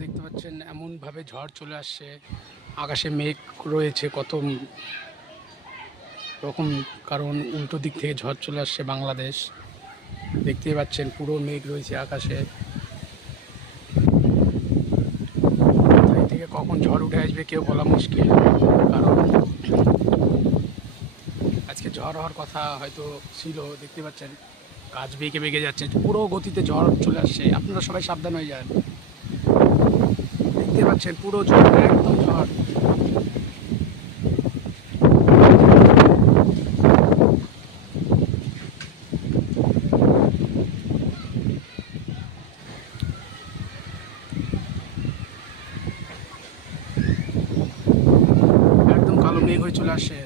দেখতে পাচ্ছেন এমনভাবে ঝড় চলে আসছে, আকাশে মেঘ রয়েছে কত রকম, কারণ উল্টো দিক থেকে ঝড় চলে আসছে বাংলাদেশ। দেখতেই পাচ্ছেন পুরো মেঘ রয়েছে আকাশে। কোথায় থেকে কখন ঝড় উঠে আসবে কেউ বলা মুশকিল, কারণ আজকে ঝড় হওয়ার কথা হয়তো ছিল। দেখতে পাচ্ছেন গাছ বেঁকে বেঁকে যাচ্ছে, পুরো গতিতে ঝড় চলে আসছে। আপনারা সবাই সাবধান হয়ে যান। দেখতে পাচ্ছেন পুরো ঝড়, একদম ঝড়। একদম কালো মেঘ হয়ে চলে আসে।